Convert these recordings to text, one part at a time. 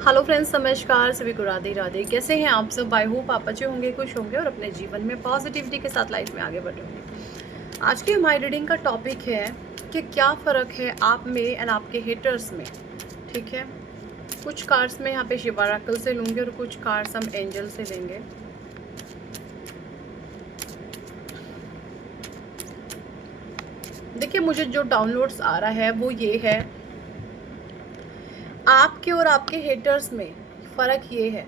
Hello friends, नमस्कार। सभी को राधे राधे। कैसे हैं आप सब? आई होप आप अच्छे होंगे, खुश होंगे और अपने जीवन में पॉजिटिविटी के साथ लाइफ में आगे बढ़े होंगे। आज की हमारी रीडिंग का टॉपिक है कि क्या फ़र्क है आप में एंड आपके हेटर्स में। ठीक है, कुछ कार्ड्स में यहाँ पे शिवाराकल से लूँगे और कुछ कार्ड्स हम एंजल से लेंगे। देखिए, मुझे जो डाउनलोड्स आ रहा है वो ये है, आपके और आपके हेटर्स में फ़र्क ये है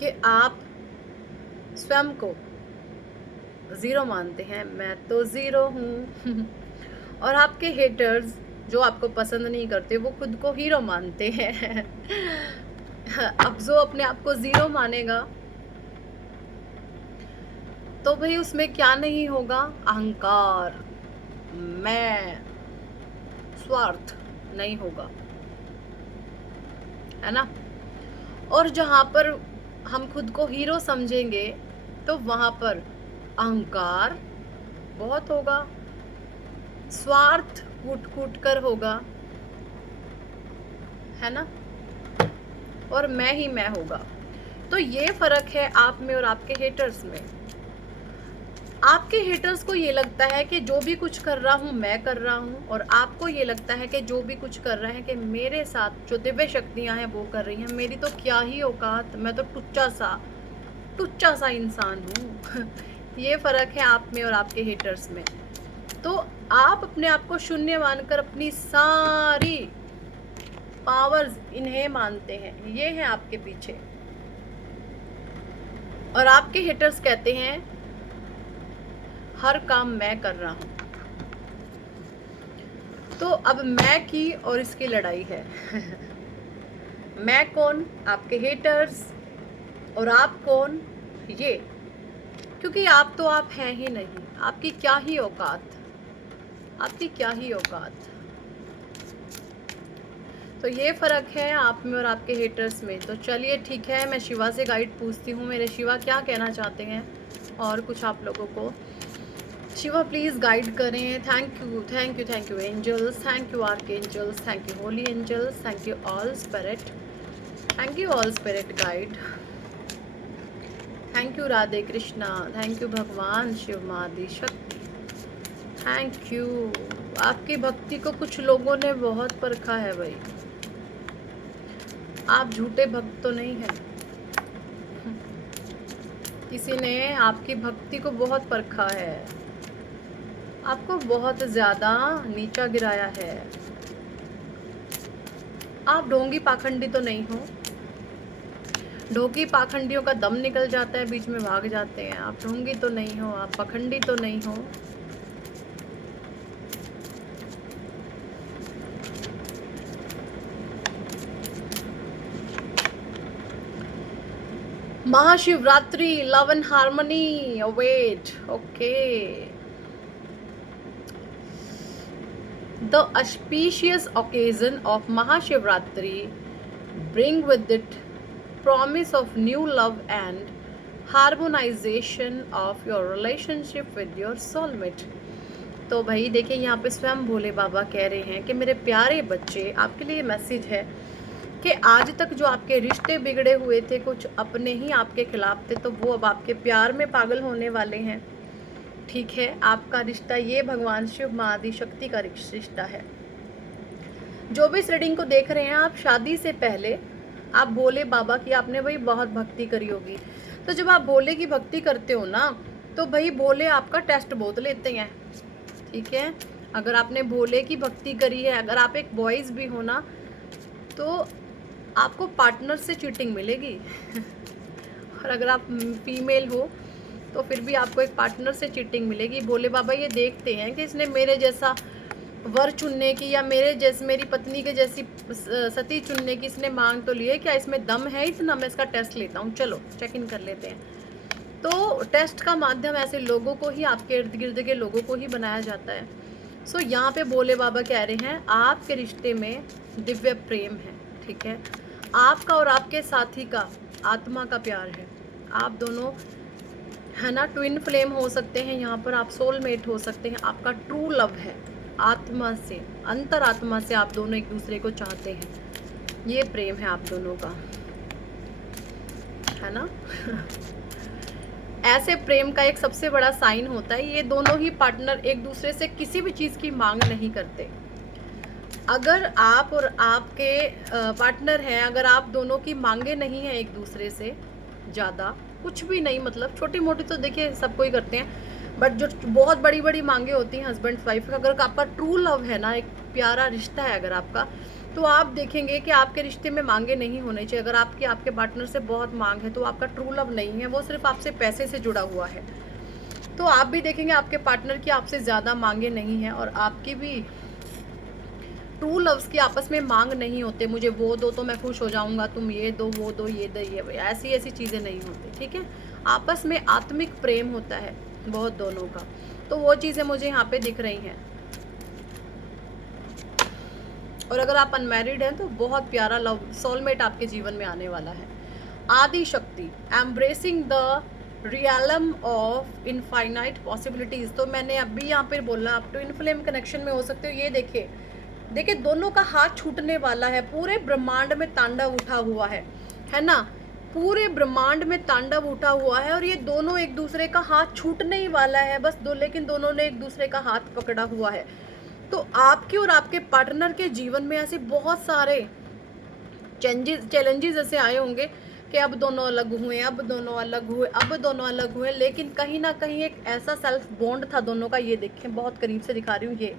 कि आप स्वयं को ज़ीरो मानते हैं। मैं तो ज़ीरो हूँ और आपके हेटर्स जो आपको पसंद नहीं करते वो खुद को हीरो मानते हैं। अब जो अपने आप को ज़ीरो मानेगा तो भाई उसमें क्या नहीं होगा? अहंकार, मैं, स्वार्थ नहीं होगा, है ना। और जहाँ पर हम खुद को हीरो समझेंगे तो वहाँ पर अहंकार बहुत होगा, स्वार्थ कूट कूट कर होगा, है ना, और मैं ही मैं होगा। तो ये फर्क है आप में और आपके हेटर्स में। आपके हेटर्स को ये लगता है कि जो भी कुछ कर रहा हूँ मैं कर रहा हूँ, और आपको ये लगता है कि जो भी कुछ कर रहे हैं कि मेरे साथ जो दिव्य शक्तियाँ हैं वो कर रही हैं, मेरी तो क्या ही औकात, मैं तो टुच्चा सा इंसान हूँ। ये फर्क है आप में और आपके हेटर्स में। तो आप अपने आप को शून्य मानकर अपनी सारी पावर्स इन्हें मानते हैं, ये है आपके पीछे। और आपके हेटर्स कहते हैं हर काम मैं कर रहा हूं। तो अब मैं की और इसकी लड़ाई है। मैं कौन? आपके हेटर्स। और आप कौन? ये। क्योंकि आप तो आप हैं ही नहीं, आपकी क्या ही औकात, आपकी क्या ही औकात। तो ये फ़र्क है आप में और आपके हेटर्स में। तो चलिए ठीक है, मैं शिवा से गाइड पूछती हूँ, मेरे शिवा क्या कहना चाहते हैं और कुछ आप लोगों को। शिवा प्लीज़ गाइड करें। Thank you thank you thank you angels, thank you archangels, thank you holy angels, thank you all spirit, thank you all spirit guide, thank you Radhe Krishna, thank you भगवान शिव मादी शक्ति, थैंक यू। आपकी भक्ति को कुछ लोगों ने बहुत परखा है भाई, आप झूठे भक्त तो नहीं हैं। किसी ने आपकी भक्ति को बहुत परखा है, आपको बहुत ज़्यादा नीचा गिराया है। आप ढोंगी पाखंडी तो नहीं हो। ढोंगी पाखंडियों का दम निकल जाता है, बीच में भाग जाते हैं। आप ढोंगी तो नहीं हो, आप पाखंडी तो नहीं हो। Mahashivratri, love and harmony await. Okay, the auspicious occasion of Mahashivratri bring with it promise of new love and harmonization of your relationship with your soulmate। तो भाई देखिए, यहाँ पे स्वयं भोले बाबा कह रहे हैं कि मेरे प्यारे बच्चे, आपके लिए मैसेज है कि आज तक जो आपके रिश्ते बिगड़े हुए थे, कुछ अपने ही आपके खिलाफ थे, तो वो अब आपके प्यार में पागल होने वाले हैं। ठीक है, आपका रिश्ता ये भगवान शिव मादी शक्ति का रिश्ता है। जो भी इस रीडिंग को देख रहे हैं, आप शादी से पहले आप भोले बाबा की आपने भाई बहुत भक्ति करी होगी। तो जब आप भोले की भक्ति करते हो ना, तो भाई भोले आपका टेस्ट बहुत लेते हैं। ठीक है, अगर आपने भोले की भक्ति करी है, अगर आप एक बॉयज़ भी हो ना, तो आपको पार्टनर से चीटिंग मिलेगी। और अगर आप फीमेल हो तो फिर भी आपको एक पार्टनर से चीटिंग मिलेगी। भोले बाबा ये देखते हैं कि इसने मेरे जैसा वर चुनने की या मेरी पत्नी के जैसी सती चुनने की इसने मांग तो ली है, क्या इसमें दम है इतना? मैं इसका टेस्ट लेता हूँ, चलो चेक इन कर लेते हैं। तो टेस्ट का माध्यम ऐसे लोगों को ही, आपके इर्द गिर्द के लोगों को ही बनाया जाता है। सो यहाँ पे भोले बाबा कह रहे हैं आपके रिश्ते में दिव्य प्रेम है। ठीक है, आपका और आपके साथी का आत्मा का प्यार है। आप दोनों, है ना, ट्विन फ्लेम हो सकते हैं, यहाँ पर आप सोलमेट हो सकते हैं। आपका ट्रू लव है, आत्मा से, अंतरात्मा से आप दोनों एक दूसरे को चाहते हैं। ये प्रेम है आप दोनों का। है ना। ऐसे प्रेम का एक सबसे बड़ा साइन होता है, ये दोनों ही पार्टनर एक दूसरे से किसी भी चीज़ की मांग नहीं करते। अगर आप और आपके पार्टनर हैं, अगर आप दोनों की मांगे नहीं हैं एक दूसरे से ज़्यादा, कुछ भी नहीं, मतलब छोटी मोटी तो देखिए सब कोई करते हैं, बट जो बहुत बड़ी बड़ी मांगे होती हैं हस्बैंड वाइफ का, अगर आपका ट्रू लव है ना, एक प्यारा रिश्ता है अगर आपका, तो आप देखेंगे कि आपके रिश्ते में मांगे नहीं होने चाहिए। अगर आपकी आपके पार्टनर से बहुत मांग है तो आपका ट्रू लव नहीं है, वो सिर्फ आपसे पैसे से जुड़ा हुआ है। तो आप भी देखेंगे आपके पार्टनर की आपसे ज़्यादा मांगे नहीं हैं, और आपकी भी ट्रू लव्स की आपस में मांग नहीं होते, मुझे वो दो तो मैं खुश हो जाऊंगा, तुम ये दो वो दो ये दो ये, ऐसी ऐसी चीज़ें नहीं होती, ठीक है। आपस में आत्मिक प्रेम होता है बहुत दोनों का, तो वो चीज़ें मुझे यहाँ पे दिख रही हैं। और अगर आप अनमैरिड हैं तो बहुत प्यारा लव सोलमेट आपके जीवन में आने वाला है। Adi Shakti, embracing the realm of infinite possibilities, तो मैंने अभी यहाँ पे बोला आप ट्विन फ्लेम कनेक्शन में हो सकते हो। ये देखिए देखिए दोनों का हाथ छूटने वाला है, पूरे ब्रह्मांड में तांडव उठा हुआ है ना, पूरे ब्रह्मांड में तांडव उठा हुआ है, और ये दोनों एक दूसरे का हाथ छूटने ही वाला है बस दो, लेकिन दोनों ने एक दूसरे का हाथ पकड़ा हुआ है। तो आपके और आपके पार्टनर के जीवन में ऐसे बहुत सारे चैलेंजेस ऐसे आए होंगे कि अब दोनों अलग हुए, अब दोनों अलग हुए, अब दोनों अलग हुए, लेकिन कहीं ना कहीं एक ऐसा सेल्फ बॉन्ड था दोनों का। ये देखें, बहुत करीब से दिखा रही हूँ, ये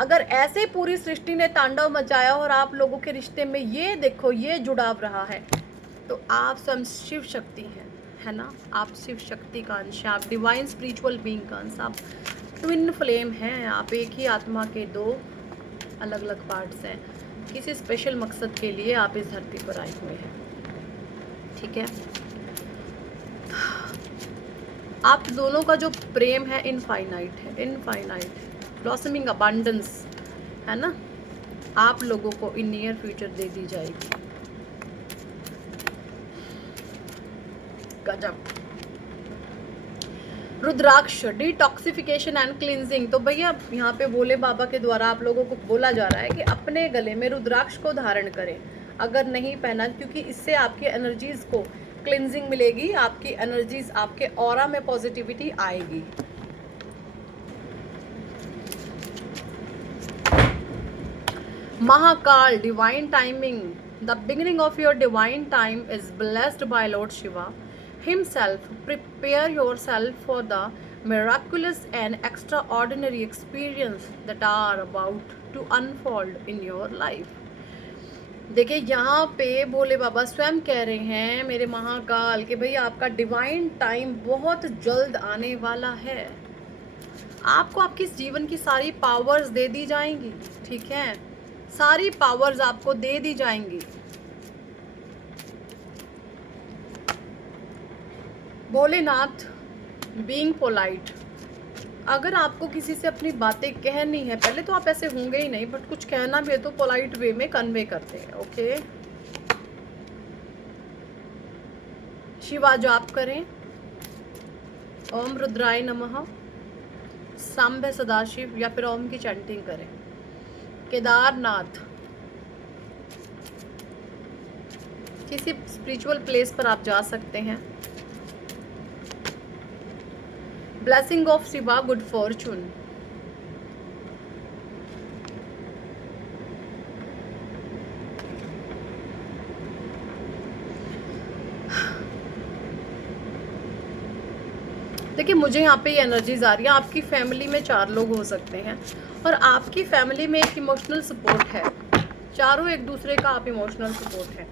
अगर ऐसे पूरी सृष्टि ने तांडव मचाया और आप लोगों के रिश्ते में ये देखो ये जुड़ाव रहा है, तो आप स्वयं शिव शक्ति हैं, है ना, आप शिव शक्ति का अंश, आप डिवाइन स्पिरिचुअल बीइंग का अंश, आप ट्विन फ्लेम हैं, आप एक ही आत्मा के दो अलग अलग पार्ट्स हैं। किसी स्पेशल मकसद के लिए आप इस धरती पर आए हुए हैं, ठीक है। आप दोनों का जो प्रेम है इनफाइनाइट है, इनफाइनाइट ब्लॉसमिंग अबंडेंस, है ना, आप लोगों को इन नियर फ्यूचर दे दी जाएगी। गजब। रुद्राक्ष, डिटॉक्सिफिकेशन एंड क्लींजिंग, तो भैया यहाँ पे भोले बाबा के द्वारा आप लोगों को बोला जा रहा है कि अपने गले में रुद्राक्ष को धारण करें अगर नहीं पहना, क्योंकि इससे आपकी एनर्जीज को क्लींजिंग मिलेगी, आपकी एनर्जीज, आपके ऑरा में पॉजिटिविटी आएगी। Mahakal, divine timing, the beginning of your divine time is blessed by Lord Shiva himself. Prepare yourself for the miraculous and extraordinary experience that are about to unfold in your life. देखिए यहाँ पे भोले बाबा स्वयं कह रहे हैं मेरे महाकाल कि भाई आपका डिवाइन टाइम बहुत जल्द आने वाला है, आपको आपकी जीवन की सारी पावर्स दे दी जाएंगी, ठीक है, सारी पावर्स आपको दे दी जाएंगी। भोलेनाथ, बीइंग पोलाइट, अगर आपको किसी से अपनी बातें कहनी है, पहले तो आप ऐसे होंगे ही नहीं, बट कुछ कहना भी है तो पोलाइट वे में कन्वे करते हैं, ओके। शिवा जाप करें, ओम रुद्राय नमः, सांबे सदाशिव, या फिर ओम की चैंटिंग करें। केदारनाथ, किसी स्पिरिचुअल प्लेस पर आप जा सकते हैं। Blessing of Shiva, good Fortune. देखिए मुझे यहाँ पे ये एनर्जीज आ रही है, आपकी फैमिली में 4 लोग हो सकते हैं, और आपकी फैमिली में एक इमोशनल सपोर्ट है, चारों एक दूसरे का आप इमोशनल सपोर्ट है।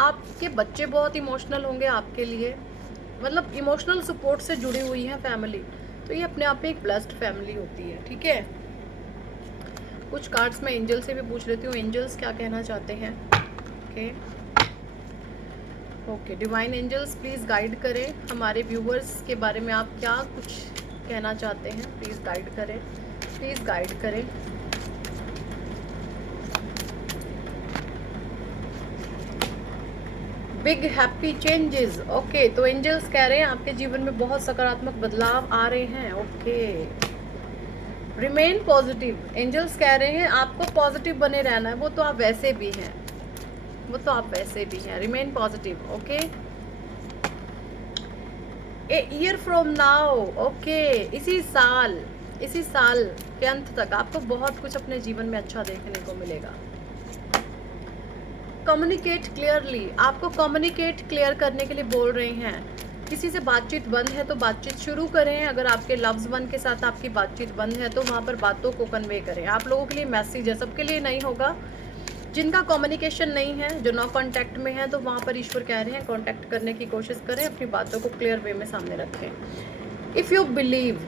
आपके बच्चे बहुत इमोशनल होंगे आपके लिए, मतलब इमोशनल सपोर्ट से जुड़ी हुई है फैमिली, तो ये अपने आप में एक ब्लेस्ड फैमिली होती है, ठीक है। कुछ कार्ड्स मैं एंजल से भी पूछ लेती हूँ, एंजल्स क्या कहना चाहते हैं, okay okay. Divine angels please guide करें हमारे व्यूवर्स के बारे में, आप क्या कुछ कहना चाहते हैं, प्लीज़ गाइड करें, प्लीज़ गाइड करें। बिग हैप्पी चेंजेस, ओके, तो एंजल्स कह रहे हैं आपके जीवन में बहुत सकारात्मक बदलाव आ रहे हैं, ओके। रिमेन पॉजिटिव, एंजल्स कह रहे हैं आपको पॉजिटिव बने रहना है, वो तो आप वैसे भी हैं, वो तो आप वैसे भी हैं, remain positive, okay. A year from now, okay, इसी साल के अंत तक आपको बहुत कुछ अपने जीवन में अच्छा देखने को मिलेगा। कम्युनिकेट क्लियरली, आपको कम्युनिकेट क्लियर करने के लिए बोल रहे हैं। किसी से बातचीत बंद है तो बातचीत शुरू करें। अगर आपके लव्स वन के साथ आपकी बातचीत बंद है तो वहाँ पर बातों को कन्वे करें। आप लोगों के लिए मैसेज है, सबके लिए नहीं होगा। जिनका कम्युनिकेशन नहीं है, जो नो कांटेक्ट में है, तो वहाँ पर ईश्वर कह रहे हैं कांटेक्ट करने की कोशिश करें, अपनी बातों को क्लियर वे में सामने रखें। इफ़ यू बिलीव,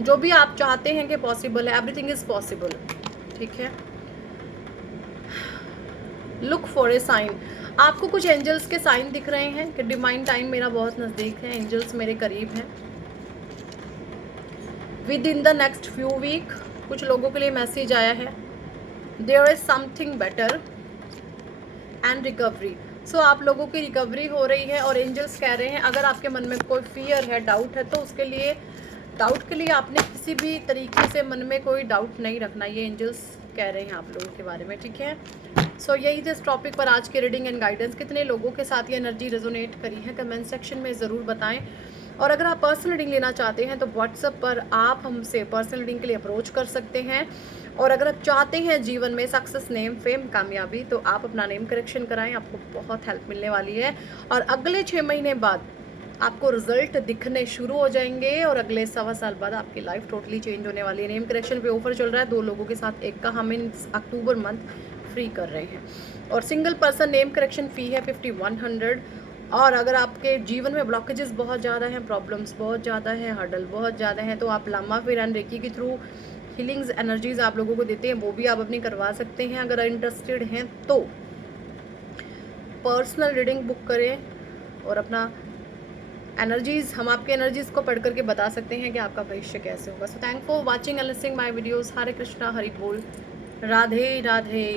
जो भी आप चाहते हैं कि पॉसिबल है, एवरीथिंग इज पॉसिबल, ठीक है। लुक फॉर ए साइन, आपको कुछ एंजल्स के साइन दिख रहे हैं कि डिवाइन टाइम मेरा बहुत नज़दीक है, एंजल्स मेरे करीब हैं। Within the next few week कुछ लोगों के लिए मैसेज आया है, there is something better and recovery. So आप लोगों की रिकवरी हो रही है और एंजल्स कह रहे हैं अगर आपके मन में कोई फियर है, डाउट है, तो उसके लिए डाउट के लिए आपने किसी भी तरीके से मन में कोई डाउट नहीं रखना, ये एंजल्स कह रहे हैं आप लोगों के बारे में, ठीक है। सो यही इस टॉपिक पर आज की रीडिंग एंड गाइडेंस। कितने लोगों के साथ ये एनर्जी रेजोनेट करी है कमेंट सेक्शन में ज़रूर बताएं। और अगर आप पर्सनल रीडिंग लेना चाहते हैं तो व्हाट्सएप पर आप हमसे पर्सनल रीडिंग के लिए अप्रोच कर सकते हैं। और अगर आप चाहते हैं जीवन में सक्सेस, नेम, फेम, कामयाबी, तो आप अपना नेम करेक्शन कराएं, आपको बहुत हेल्प मिलने वाली है। और अगले 6 महीने बाद आपको रिजल्ट दिखने शुरू हो जाएंगे और अगले 1.25 साल बाद आपकी लाइफ टोटली चेंज होने वाली है। नेम करेक्शन पे ऑफर चल रहा है 2 लोगों के साथ एक का हम इन अक्टूबर मंथ फ्री कर रहे हैं। और सिंगल पर्सन नेम करेक्शन फ़ी है 5100। और अगर आपके जीवन में ब्लॉकेजेस बहुत ज़्यादा हैं, प्रॉब्लम्स बहुत ज़्यादा हैं, हर्डल बहुत ज़्यादा हैं, तो आप लामा फिर एंड रेकी के थ्रू हीलिंग्स एनर्जीज आप लोगों को देते हैं, वो भी आप अपनी करवा सकते हैं। अगर इंटरेस्टेड हैं तो पर्सनल रीडिंग बुक करें और अपना एनर्जीज, हम आपके एनर्जीज को पढ़ करके बता सकते हैं कि आपका भविष्य कैसे होगा। So thank for watching and listening my videos. हरे कृष्णा, हरि बोल, राधे राधे।